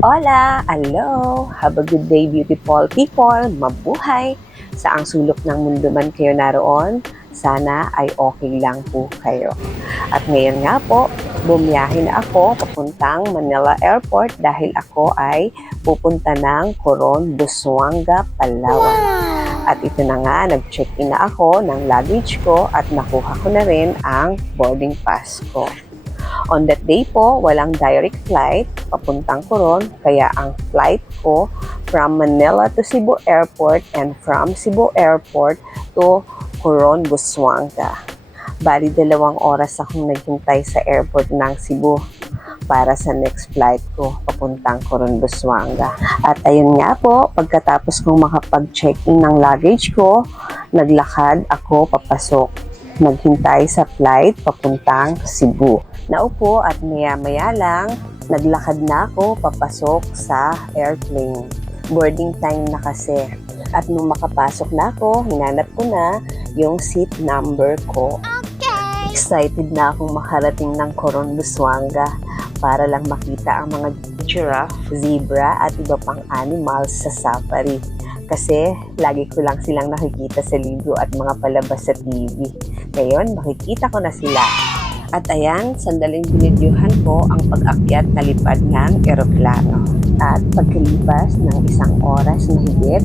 Hola! Hello! Have a good day, beautiful people! Mabuhay! Saang sulok ng mundo man kayo naroon, sana ay okay lang po kayo. At ngayon nga po, bumiyahe na ako papuntang Manila Airport dahil ako ay pupunta ng Coron, Busuanga, Palawan. At ito na nga, nag-check-in na ako ng luggage ko at nakuha ko na rin ang boarding pass ko. On that day po, walang direct flight papuntang Coron, kaya ang flight ko from Manila to Cebu Airport and from Cebu Airport to Coron, Busuanga. Bali, 2 oras akong naghintay sa airport ng Cebu para sa next flight ko papuntang Coron, Busuanga. At ayun nga po, pagkatapos kong makapag-check-in ng luggage ko, naglakad ako papasok. Naghintay sa flight papuntang Cebu. Naupo at maya-maya lang, naglakad na ako papasok sa airplane. Boarding time na kasi. At nung makapasok na ako, hinanap ko na yung seat number ko. Okay. Excited na akong makarating ng Coron, Busuanga para lang makita ang mga giraffe, zebra at iba pang animals sa safari. Kasi lagi ko lang silang nakikita sa libro at mga palabas sa TV. Ngayon, makikita ko na sila. At ayan, sandaling binidyuhan ko ang pag-akyat na lipad ng eroplano. At pagkalipas ng 1 oras na higit,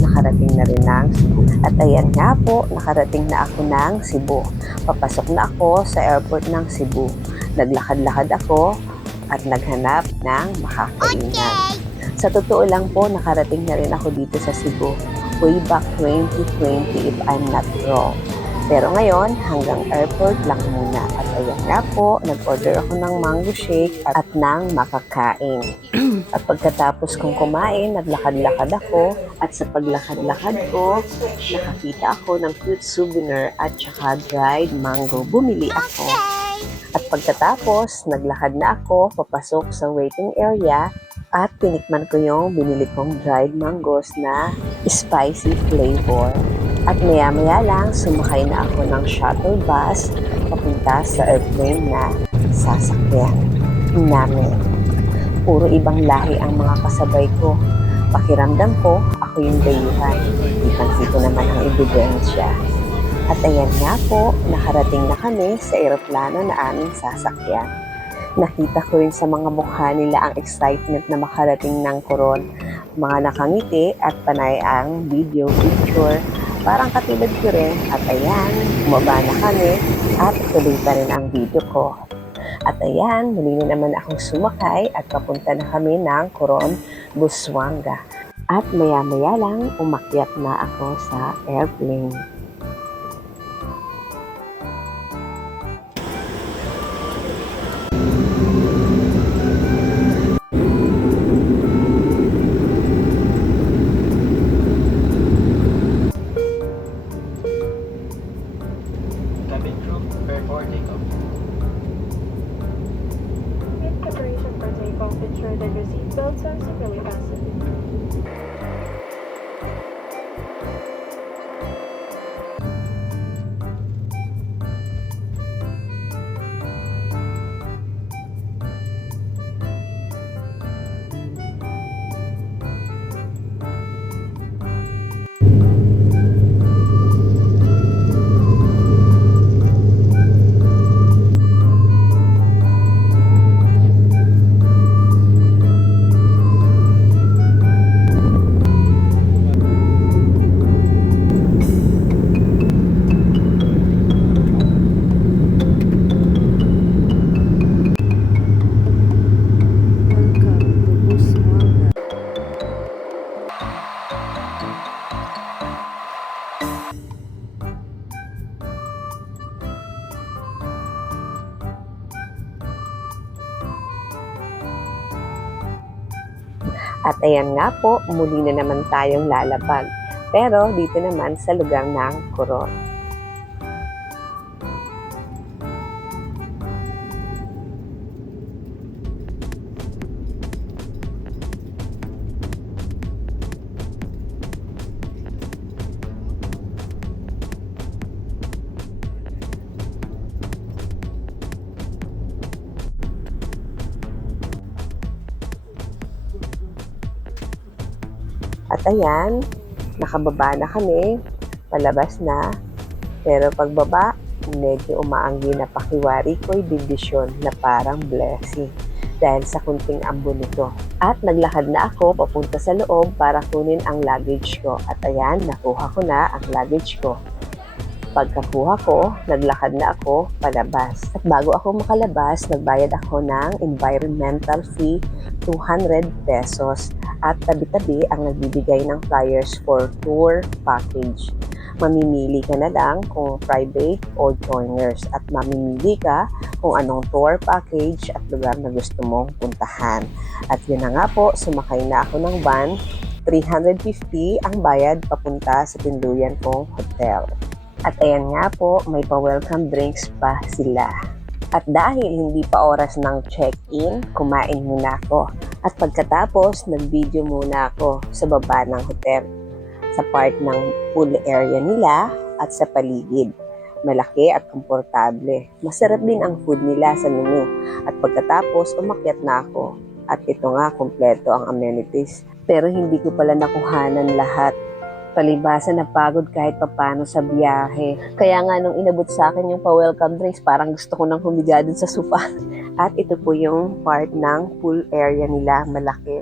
nakarating na rin ng Cebu. At ayan nga po, nakarating na ako ng Cebu. Papasok na ako sa airport ng Cebu. Naglakad-lakad ako at naghanap ng makakainan. Sa totoo lang po, nakarating na rin ako dito sa Cebu way back 2020 if I'm not wrong. Pero ngayon, hanggang airport lang muna. At ayan nga po, nag-order ako ng mango shake at ng makakain. At pagkatapos kong kumain, naglakad-lakad ako. At sa paglakad-lakad ko, nakakita ako ng cute souvenir at saka dried mango. Bumili ako. At pagkatapos, naglakad na ako papasok sa waiting area at tinikman ko yung binili kong dried mangoes na spicy flavor. At maya-maya lang, sumakay na ako ng shuttle bus papunta sa airplane na sasakyan namin. Puro ibang lahi ang mga kasabay ko. Pakiramdam ko, ako yung dayuhan. Ipansin ko naman ang ebidensya. At ayan nga po, nakarating na kami sa eroplano na aming sasakyan. Nakita ko rin sa mga mukha nila ang excitement na makarating ng Coron. Mga nakangiti at panay ang video picture. Parang katulad ko rin. At ayan, bumaba na kami at tuloy pa rin ang video ko. At ayan, muli na naman akong sumakay at papunta na kami ng Coron, Busuanga. At maya-maya lang, umakyat na ako sa airplane. Cabin crew, prepare for takeoff. In preparation for takeoff, ensure that your seatbelts are securely fastened. At ayan nga po, muli na naman tayong lalabag. Pero dito naman sa lugar ng Coron. At ayan, nakababa na kami, palabas na. Pero pagbaba, medyo umaanggi na pakiwari ko'y bindisyon na parang blessing dahil sa kunting ambon nito. At naglakad na ako papunta sa loob para kunin ang luggage ko. At ayan, nakuha ko na ang luggage ko. Pagkakuha ko, naglakad na ako palabas. At bago ako makalabas, nagbayad ako ng environmental fee, 200 pesos. At tabi-tabi ang nagbibigay ng flyers for tour package. Mamimili ka na lang kung private o joiners at mamimili ka kung anong tour package at lugar na gusto mong puntahan. At yun na nga po, sumakay na ako ng van. 350 ang bayad papunta sa tinduyan kong hotel. At ayan nga po, may pa-welcome drinks pa sila. At dahil hindi pa oras ng check-in, kumain muna ako. At pagkatapos, nag-video muna ako sa baba ng hotel, sa part ng pool area nila at sa paligid. Malaki at komportable. Masarap din ang food nila sa menu. At pagkatapos, umakyat na ako. At ito nga, kompleto ang amenities. Pero hindi ko pala nakuhanan lahat. Palibasa na pagod kahit papano sa biyahe. Kaya nga nung inabot sa akin yung pa-welcome drinks, parang gusto ko nang humiga dun sa sofa. At ito po yung part ng pool area nila, malaki.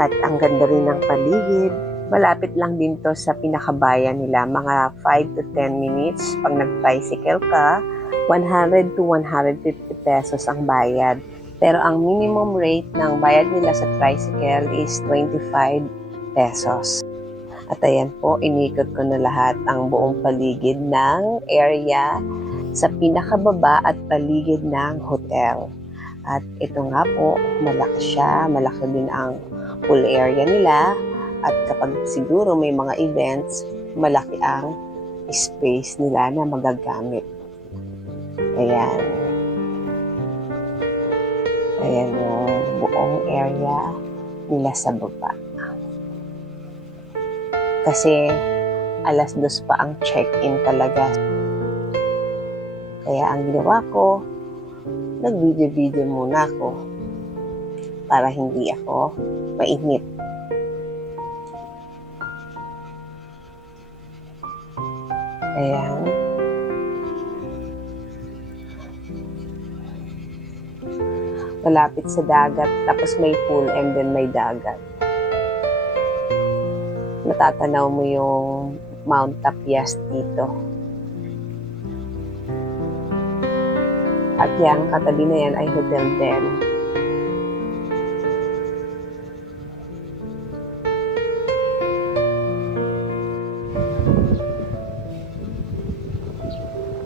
At ang ganda rin ng paligid. Malapit lang din to sa pinakabayan nila, mga 5 to 10 minutes. Pag nag-tricycle ka, 100 to 150 pesos ang bayad. Pero ang minimum rate ng bayad nila sa tricycle is 25 pesos. At ayan po, inikot ko na lahat ang buong paligid ng area sa pinakababa at paligid ng hotel. At ito nga po, malaki siya, malaki din ang pool area nila. At kapag siguro may mga events, malaki ang space nila na magagamit. Ayan. Ayan yung buong area nila sa baba. Kasi 2:00 pa ang check-in talaga. Kaya ang ginawa ko, nag-video-video muna ako para hindi ako mainit. Ayan. Malapit sa dagat, tapos may pool and then may dagat. Matatanaw mo yung Mount Tapias dito. At yung katabi na yan ay hotel din.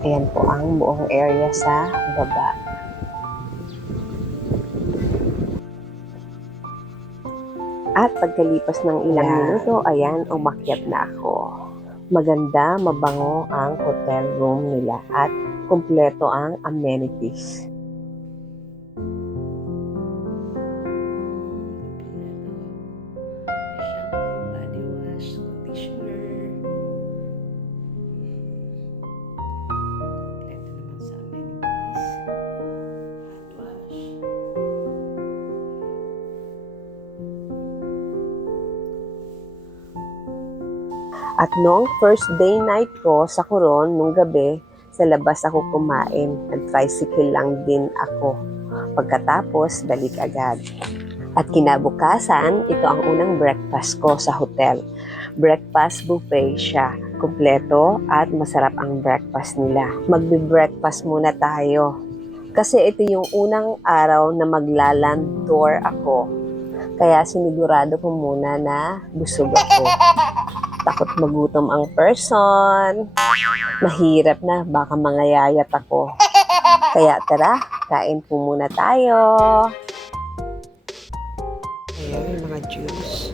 Ayan po ang buong area sa baba. At pagkalipas ng ilang minuto, ayan, umakyat na ako. Maganda, mabango ang hotel room nila at kumpleto ang amenities. Body wash, conditioner. Kumpleto naman sa amenities. Hot wash. At noong first day night ko sa Coron, nung gabi, sa labas ako kumain. Nag-tricycle lang din ako. Pagkatapos, balik agad. At kinabukasan, ito ang unang breakfast ko sa hotel. Breakfast buffet siya. Kumpleto at masarap ang breakfast nila. Magbe-breakfast muna tayo. Kasi ito yung unang araw na maglaland tour ako. Kaya sinigurado ko muna na busog ako. Takot magutom ang person. Mahirap na, baka mangayayat ako. Kaya tara, kain po muna tayo. Ayan yung mga juice.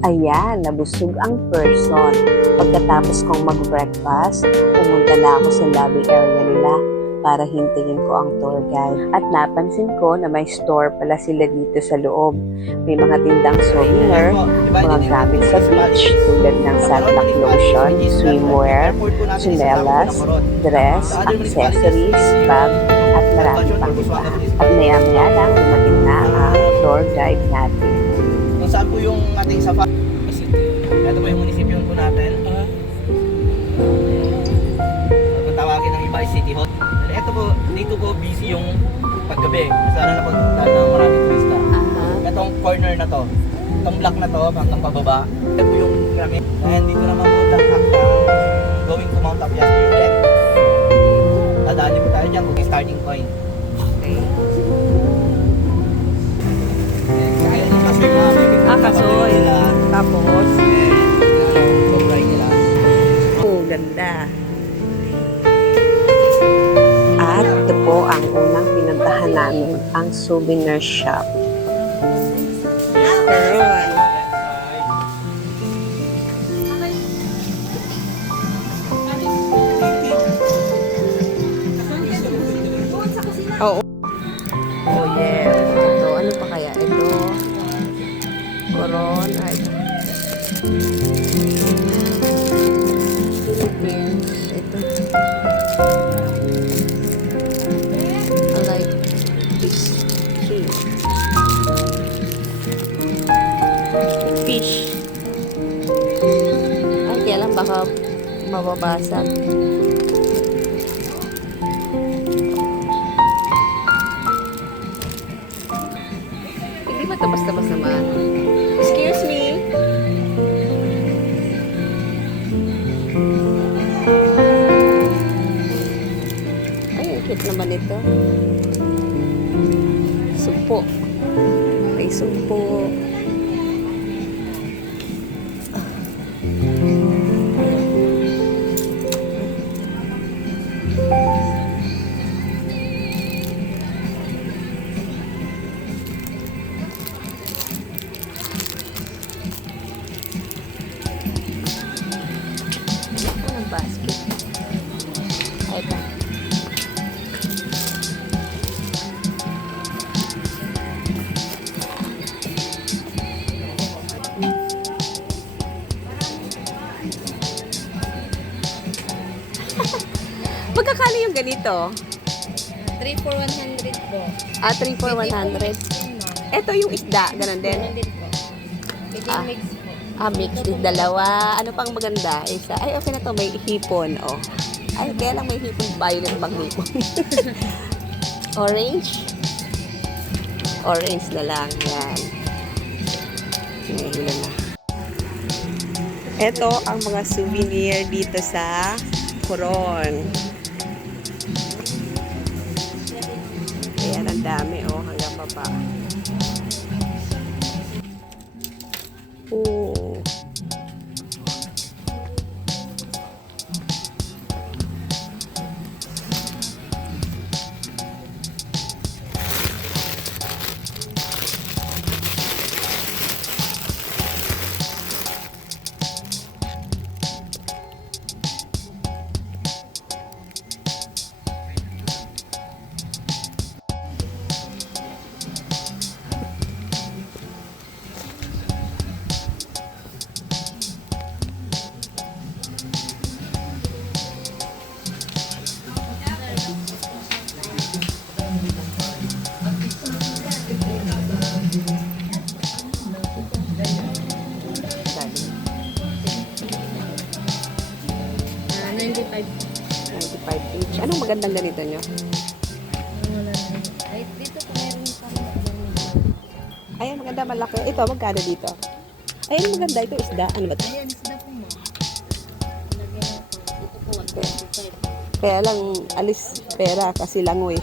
Ayan, nabusog ang person. Pagkatapos kong mag-breakfast, pumunta na ako sa lobby area nila para hintayin ko ang tour guide. At napansin ko na may store pala sila dito sa loob. May mga tindang souvenir, mga gamit sa beach tulad ng Santa lotion, swimwear, chinelas, dress, accessories, bag, at marami pang iba. At maya-maya lang dumating na ang tour guide natin. Kung saan po yung ating safari? Ito po yung munisipyo po natin. Kung tawagin ng iba ay City Hall. Ito po, dito po busy yung paggabi. Sana napunta ng maraming turista. Itong corner na to, itong block na to hanggang pababa. Ito po yung pyramid. And dito naman po ang going to Mount Apias View. Dadaanin po tayo dyan kung yung starting point. Okay. Kasoy. Tapos, Sobrang nila. oh, ganda. At ito po ang unang pinuntahan namin, ang souvenir shop. Meron. Oo. Oh, yeah. Ito, ano pa kaya? Ito. Coron. Ay. Ito. I like this tree. Fish. Ay, kaya lang baka mababasag. Hindi ba ito basta-basta naman? Excuse me? Ay, ang cute naman ito. Sumpo. May sumpo. Anong basket? Ay, ito. Magkakano yung ganito? 3 for 100 po. 3 for 100. Ito yung isda, ganun din. Ganun din po. Pwede Ah. mix po. Mix is dalawa. Ano pang maganda? Isa. Ay, okay na to. May hipon. Oh. Ay, kaya lang may hipon. Violet bang hipon? Orange? Orange na lang. Yan. Ngayon na. Ito ang mga souvenir dito sa Coron. Ayan, ang dami. Oh, hanggang baba. Oh. Ah, 95. 95 each. Anong magandang ganito nyo? Wala na. Ay, dito po meron pa. Ayan, maganda, malaki. Ito, magkano dito? Ayan, maganda. Ito, isda. Ano ba ito? Ayan, isda po mo. Lagyan na po. Dito po, 125. Kaya lang, alis pera kasi langoy.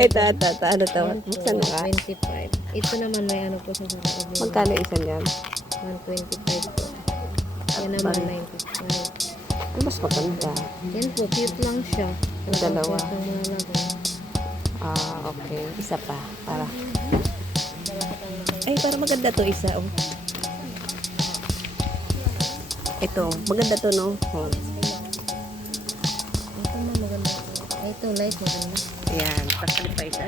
Ito. Ano to? Buksan mo ka? 25. Ito naman may ano po sa loob. Magkano isa niyan? 125 po. Yan naman 95. Ano mas maganda? Yan po, cute lang siya. Yung dalawa. Ang malaki. Okay. Isa pa. Para. Ay, para maganda to isa, oh. Ito, maganda to, no? Oh. Ito na maganda. Ito, light maganda. Ayan, tapos ano pa isa?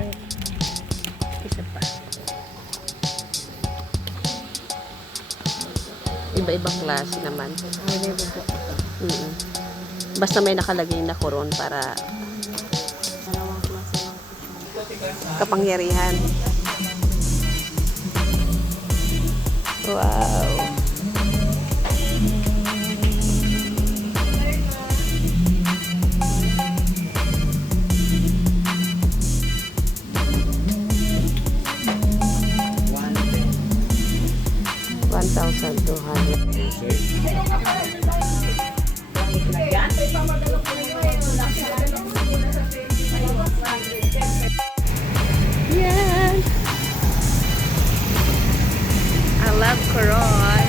Isa pa. Iba-ibang klase naman. Ay, meron po. Mm. Basta may nakalagay na koron para Dalawang klase lang. kapangyarihan. Wow. $1,200. Yan. I love Coron.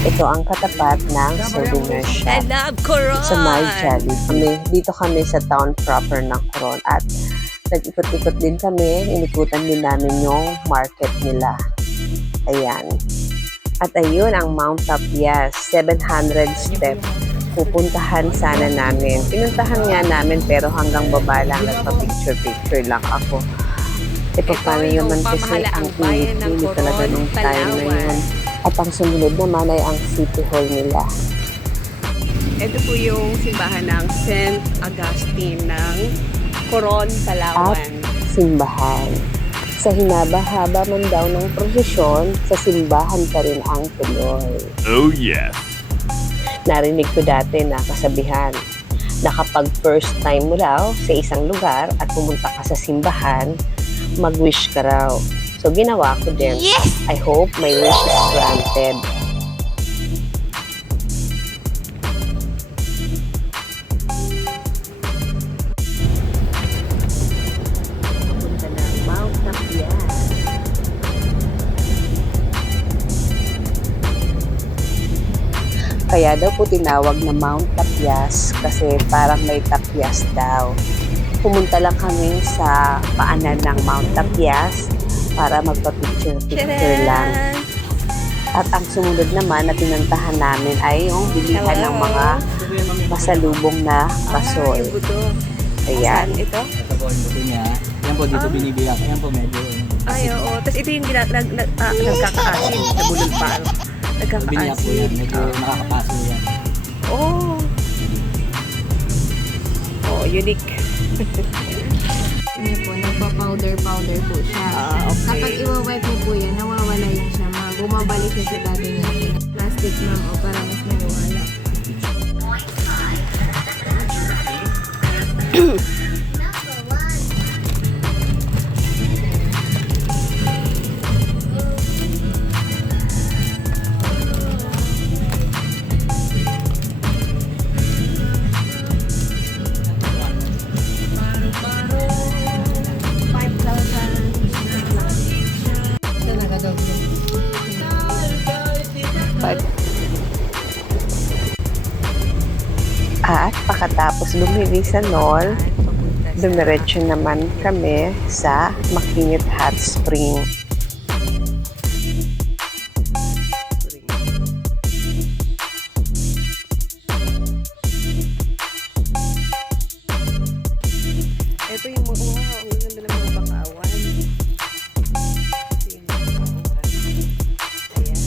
Ito ang katapat ng souvenir shop. love Coron! Sa Marjali. Dito kami sa town proper ng Coron at nag-ikot-ikot din kami. Inikutan din namin yung market nila. Ayan. At ayun ang Mount Tapias, 700 step. Pupuntahan sana namin. Pinuntahan nga namin pero hanggang baba lang. Nagpa-picture-picture lang ako. E paano naman kasi ang init talaga nung time na yun. At ang sumunod naman ay ang City Hall nila. Ito po yung simbahan ng St. Augustine ng Coron, Palawan. Simbahan. Sa hinaba-haba man daw ng prosesyon, sa simbahan pa rin ang tuloy. Oh yes. Narinig ko dati na kasabihan na kapag first time mo daw sa isang lugar at pumunta ka sa simbahan, mag-wish ka raw. So, ginawa ko din. Yes! I hope my wish is granted. Pupunta ng Mount Tapias. Kaya daw po tinawag na Mount Tapias kasi parang may tapias daw. Pumunta lang kami sa paanan ng Mount Tapias para magpa-picture-picture lang. At ang sumunod naman na pinuntahan namin ay yung bilihan ng mga masalubong na basol. Ayan. Ito? Ito po, yung buto niya. Yan po, dito binibiyak. Yan po, medyo. Ay, oo. Tapos ito yung nagkakaasin sa bululpal. Biniyak po yan. Medyo nakakapaso yan. Oh. Oh, unique. Ano po, nagpa-powder po siya. Okay. Kapag iwa-wipe mo po yan, nawawala yan siya. Bumabalik siya sa dati niya. Plastic ma'am, o para mas maniwala. At pagkatapos bumili sa mall, dumiretso naman kami sa Makinit Hot Spring. Ito yung mga wow, ang ganda ng mga bakawan. Ito yung bakawan. Ayan.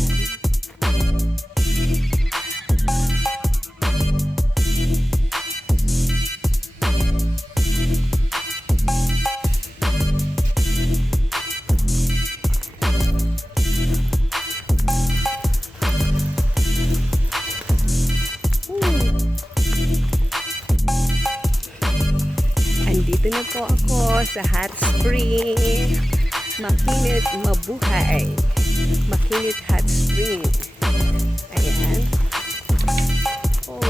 Andito na po ako sa hot spring. Makinit, mabuhay. Makinit hot spring. Ayan. Oh. Oh,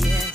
yes.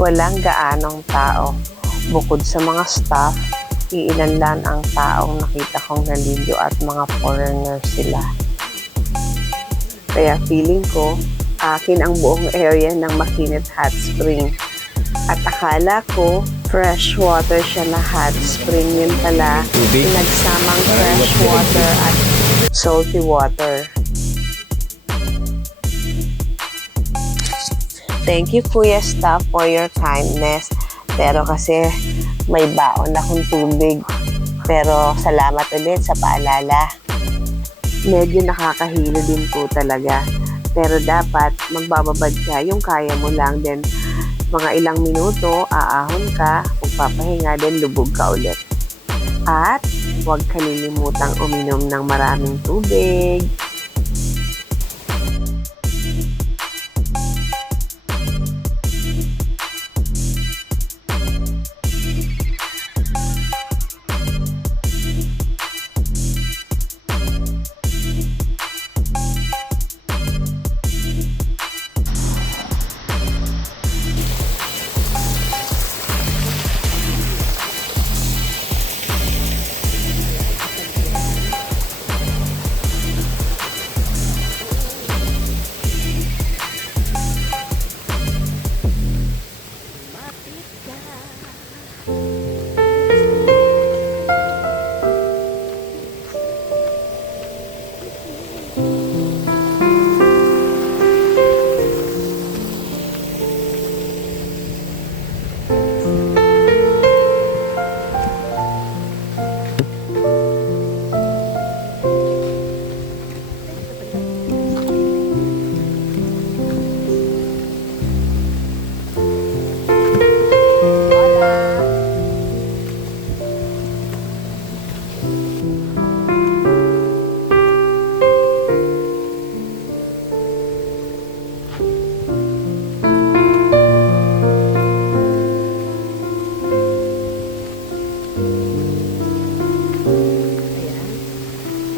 Walang gaanong tao. Bukod sa mga staff, iilan lang ang taong nakita kong naliligo at mga foreigner sila. Kaya feeling ko, akin ang buong area ng Makinit Hot Spring. At akala ko, fresh water siya na hot spring. Yun pala, Tubig. pinagsamang fresh water at salty water. Thank you, Kuya Staff, for your kindness. Pero kasi may baon akong tubig. Pero salamat ulit sa paalala. Medyo nakakahilo din po talaga. Pero dapat magbababad ka yung kaya mo lang. Then mga ilang minuto, aahon ka, magpapahinga, then lubog ka ulit. At huwag kalilimutang uminom ng maraming tubig.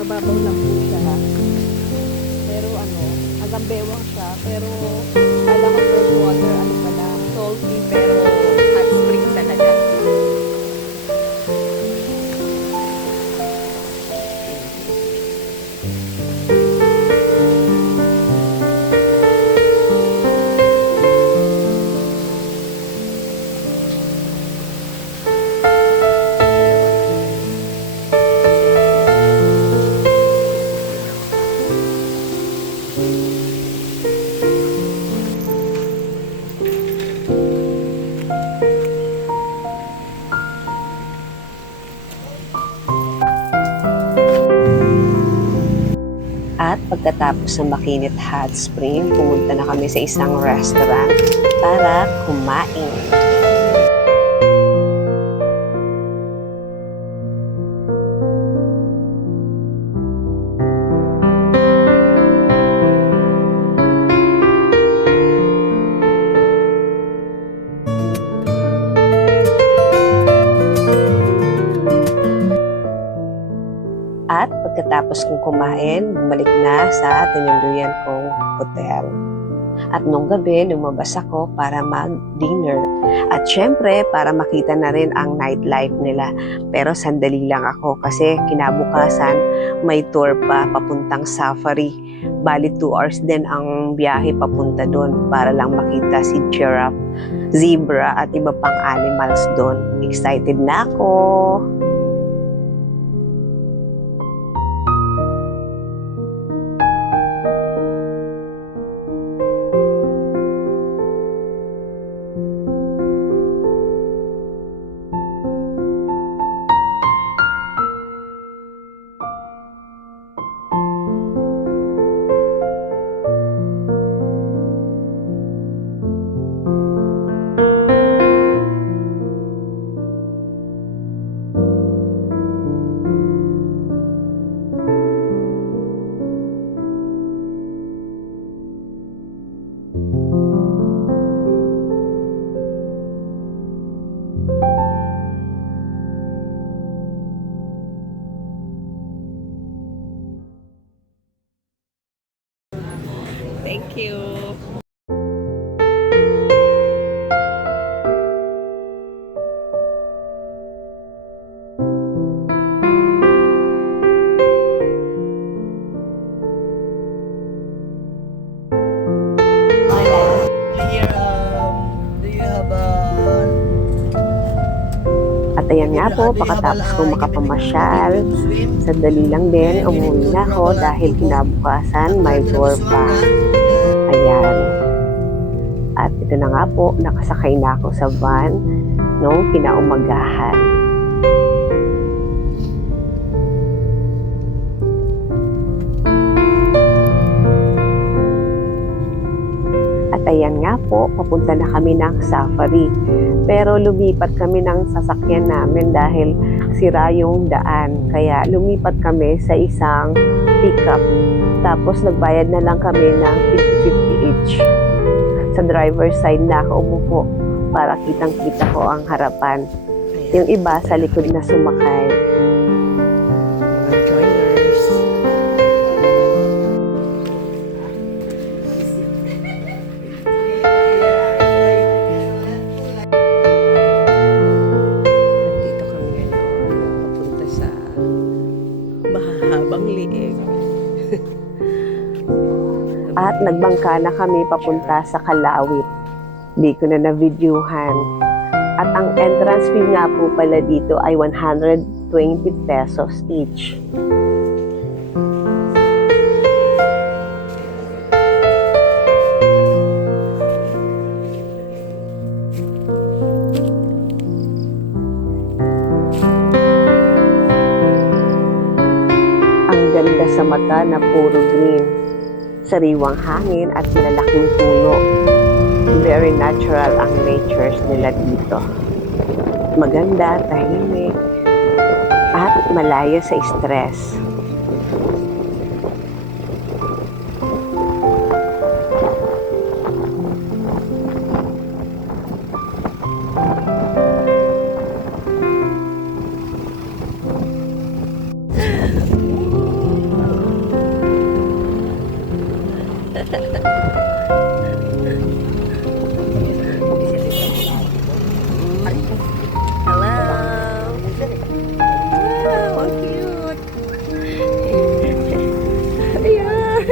Mababaw lang po siya. Pero hanggang bewang siya. Pero kala ko fresh water, pala, salty pero hot spring talaga. At pagkatapos ng Makinit Hot Spring, pumunta na kami sa isang restaurant para kumain. At pagkatapos kong kumain, bumalik na sa tinuluyan kong hotel. At nung gabi, lumabas ako para mag-dinner. At syempre, para makita na rin ang nightlife nila. Pero sandali lang ako kasi kinabukasan, may tour pa papuntang safari. Bali 2 hours din ang biyahe papunta doon para lang makita si giraffe, zebra at iba pang animals doon. Excited na ako! ayan nga po, pagkatapos kong makapamasyal, sandali lang din, umuwi na ako dahil kinabukasan may tour pa. Ayan. At ito na nga po, nakasakay na ako sa van noong kinaumagahan. At ayan nga po, papunta na kami ng safari. Pero lumipat kami ng sasakyan namin dahil sira yung daan. Kaya lumipat kami sa isang pickup. Tapos nagbayad na lang kami ng 50 each. Sa driver's side na ako umupo para kitang-kita ko ang harapan. Yung iba sa likod na sumakay. Joiners. Nandito kami ngayon, papunta sa mahahabang liig. At nagbangka na kami papunta sa Kalawit. Di ko na na-videohan. At ang entrance fee nga po pala dito ay 120 pesos each. Ang ganda sa mata na puro green. Sariwang hangin at malalaking puno. Very natural ang natures nila dito. Maganda, tahimik, at malayo sa stress. Hello! Wow, ang cute! Ayan!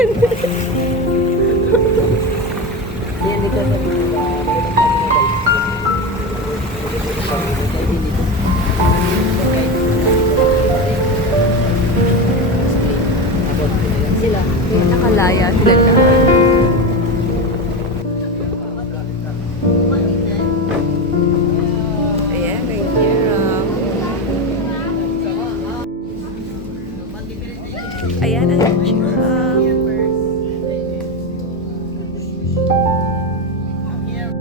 Nakalaya sila lahat. Ayan, may hirap. Ayan ang hirap.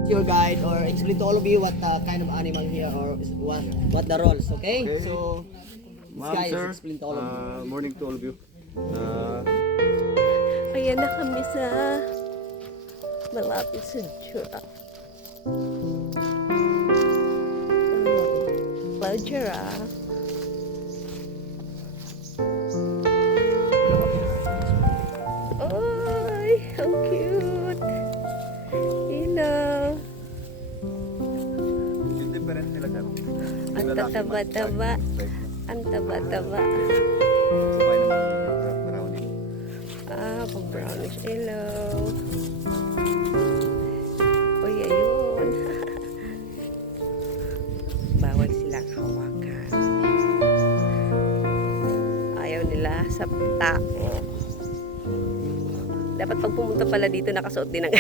Your guide or explain to all of you what kind of animal here or what the roles, okay? Okay. So this Ma'am, guy is sir, explain to all of you. morning to all of you. Ayan na kami sa malapit sa giraffe. Hello, giraffe. Ay, ang cute. Hello. Yung different nila ka. Ang tataba-taba. Ang taba-taba. Sabay naman yung brownie. Ah, pag brownish. Hello. Uy, ayun. Bawal silang hawakan. Ayaw nila sa tao. Dapat pag pumunta pala dito, nakasuot din ng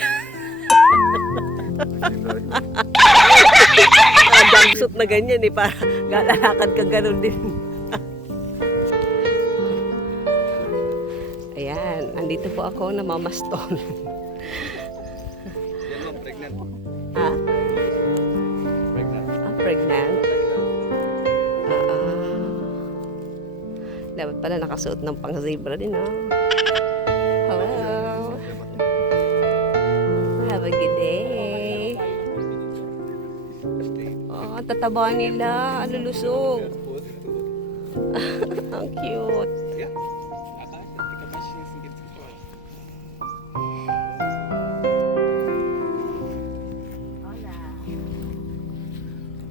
jumpsuit na ganyan eh, para lalakad ka ganun din. Ayan, andito po ako namamaston. Yan ma'am, pregnant. Ha? Pregnant. Ah, pregnant? Dapat pala nakasuot ng pang zebra din, oh. Hello. Have a good day. Oh, ang tataba nila. Ang lulusog. Ang cute.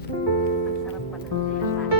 Ang sarap pa ng sinakain.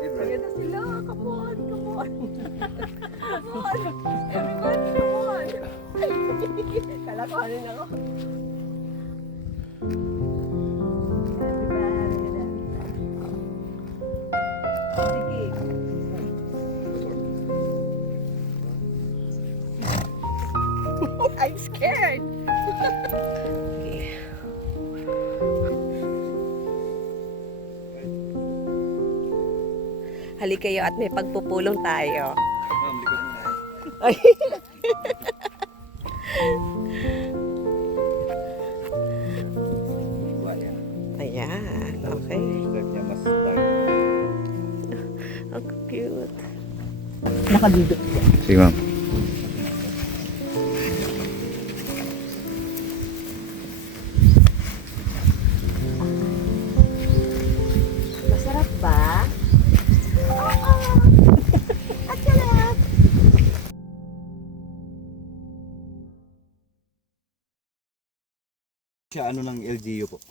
Zebra. Ayan na sila. Come on, come on. Come on. Everyone, come on. Kalakuhanin ako. Sige. I'm scared. Halika kayo at may pagpupulong tayo. Ma'am, likod mo na. Ay. Ayan. Ayan, okay. Step niya mas dark. Ang cute. Sige ma'am. Masarap ba? Siya ano ng LGU po?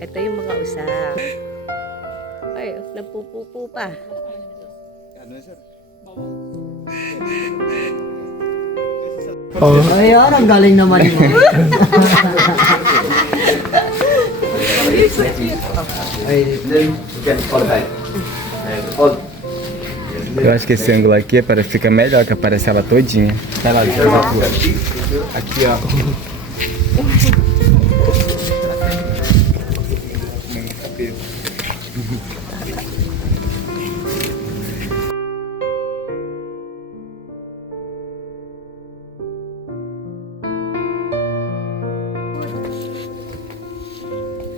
Ito yung mga usap. Ay, nagpupupo pa. Ano sir? Ayan, ang galing naman mo. Eu acho que esse ângulo aqui fica melhor, que aparece ela todinha. Vai lá, deixa eu ver a tua. Aqui, ó.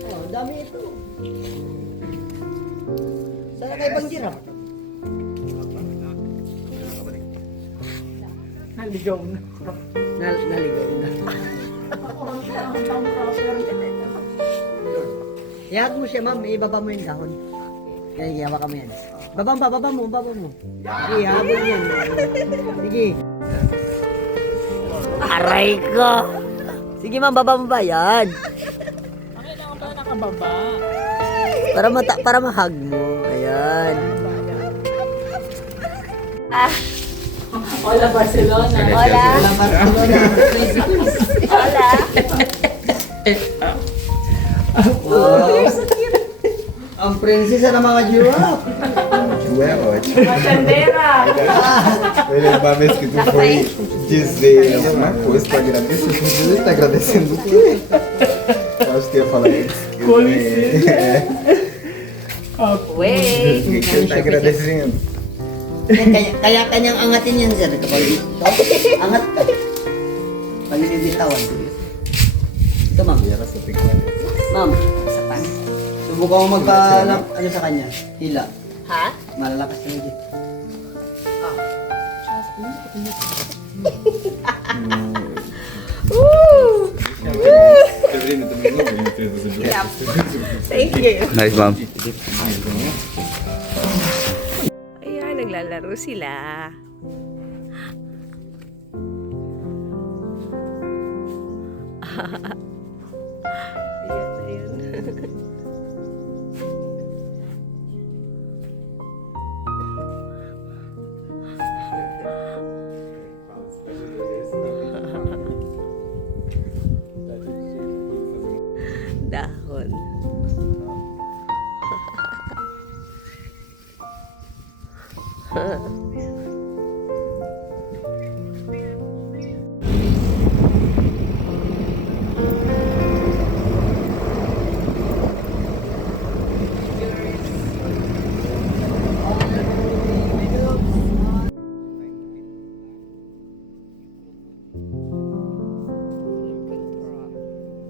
Oh, dami ito. Sana kay Bang Jirap? Naligaw na. Naligaw na. Ihag mo siya, ma'am. Ibaba mo yung dahon. Kaya iyawa ka mo yan. Baba mo. Sige, habol yan. Sige. Aray ko! Sige, ma'am, baba mo ba yan? Para mahag mo. Ayan. Hola, Barcelona. Hola. Hola. Wow. Ang prinsesa ng mga Europe. Ju é ótimo. Bandera. Ele é uma vez que tu foi dizer alguma coisa pra agradecer, você tá agradecendo o quê? Eu acho que ia falar isso. Com licença. Wait. O que você tá agradecendo? Kaya kanyang angatin yan, sir. Kapag ito, angat ka. Pagbibitawan. Ito, ma'am. Ela só tem que fazer. Ma'am, isa pa. Subukan mo ano sa kanya? Hila. Ha? Malalakas na dito. Sabrina também não vem fazer Thank you. Nice, mom. Ayan, naglalaro sila. Ayan. Dahon.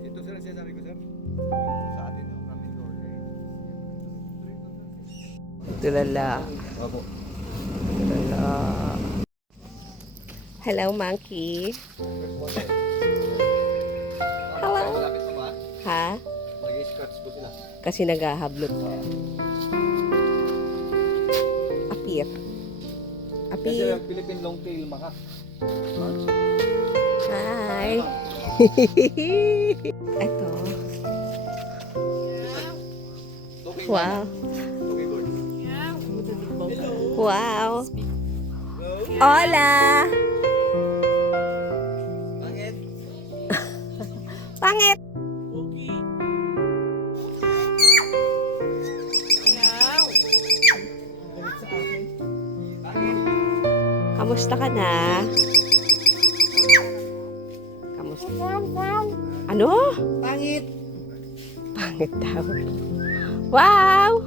Ito sir, ang sinasabi ko sir. Yung sa atin, kami ko. Tulala. Opo. Tulala. Hello, monkey. Hello. Malapit na ba? Ha? Nag-scratch po sila. Kasi naghahablot. Apir. Kasi Apir. yung Philippine Longtail Macaque. Hi. Ito. Topi Wow. Wow. Hola. Bakit? Pangit. Kamusta ka na? Kamusta? Ano? Pangit! Pangit daw. Wow!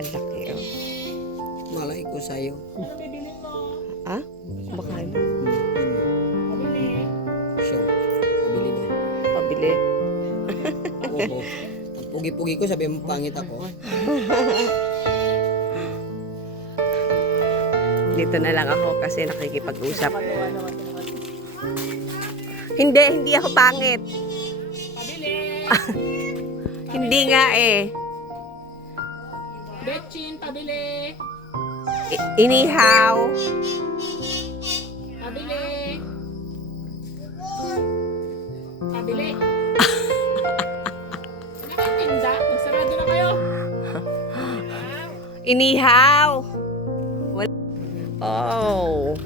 Ang laki, oh. Malay ko sa'yo. Ah? Bakal. Siya. Pabili na. Pabili. Oo. Ang pugi-pugi ko, sabi mo pangit ako. Dito na lang ako kasi nakikipag-usap. Hindi ako pangit. Hindi nga eh. Betchin, pabili. Inihaw. Pabili. Pabili. Nakatinda? Magsarado na kayo. Inihaw. Oh.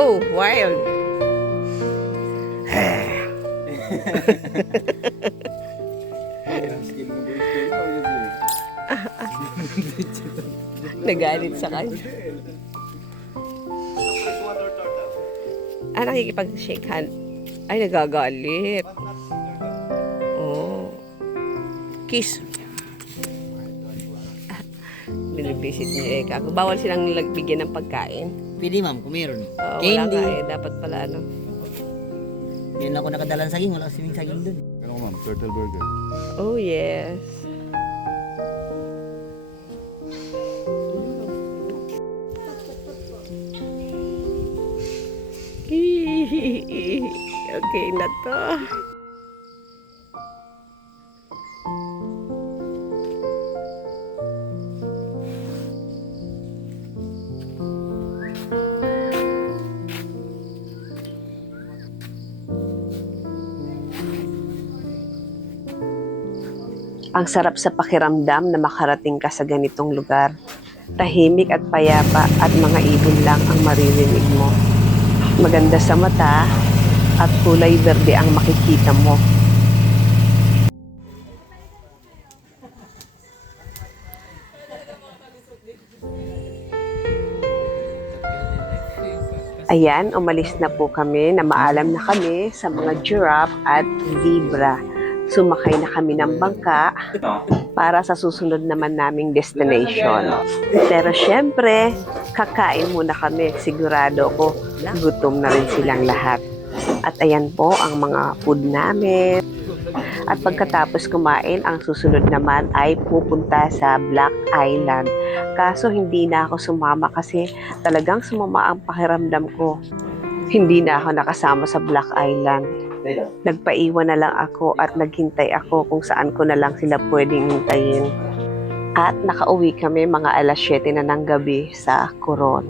Oh, wild. Nagalit sa kanya. Nakikipag-shake hand. Ay, nagagalit. Oh. Kiss. Binibisit niya Eka. Bawal silang bigyan ng pagkain. Pwede ma'am, kung meron. Wala Candy. nga eh. Dapat pala ano. Yan ako nakadalang saging, wala kasing saging dun. Ano ma'am, turtle burger. Oh, yes. Okay na to. Ang sarap sa pakiramdam na makarating ka sa ganitong lugar. Tahimik at payapa at mga ibon lang ang maririnig mo. Maganda sa mata at kulay berde ang makikita mo. Ayan, umalis na po kami na maalam na kami sa mga giraffe at zebra. Sumakay na kami ng bangka para sa susunod naman naming destination. Pero syempre, kakain muna kami. Sigurado ko, gutom na rin silang lahat. At ayan po ang mga food namin. At pagkatapos kumain, ang susunod naman ay pupunta sa Black Island. Kaso hindi na ako sumama kasi talagang sumama ang pakiramdam ko. Hindi na ako nakasama sa Black Island. Nagpaiwan na lang ako at naghintay ako kung saan ko na lang sila pwedeng hintayin. At nakauwi kami mga alas 7 na ng gabi sa Coron.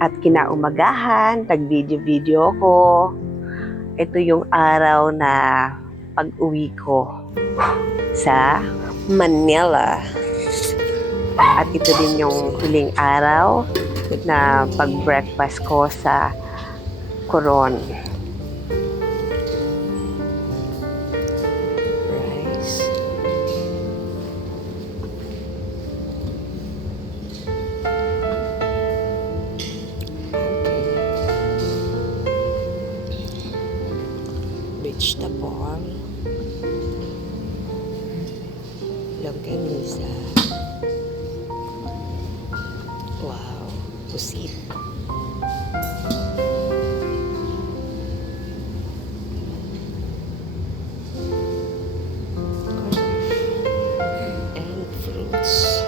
At kinaumagahan, nag-video-video ko. Ito yung araw na pag-uwi ko sa Manila. At ito din yung huling araw na pag-breakfast ko sa Coron. Rice. Vegetable. Longganisa. Wow. Pusit. And fruits.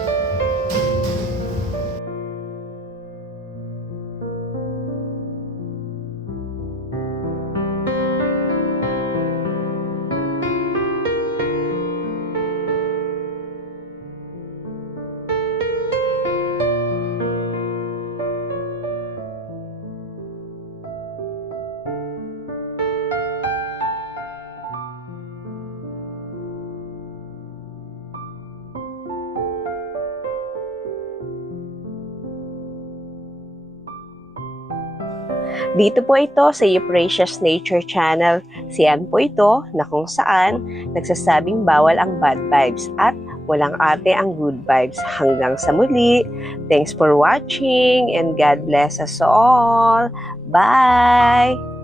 Dito po ito sa You Precious Nature Channel. Siyan po ito na kung saan nagsasabing bawal ang bad vibes at walang ate ang good vibes. Hanggang sa muli. Thanks for watching and God bless us all. Bye!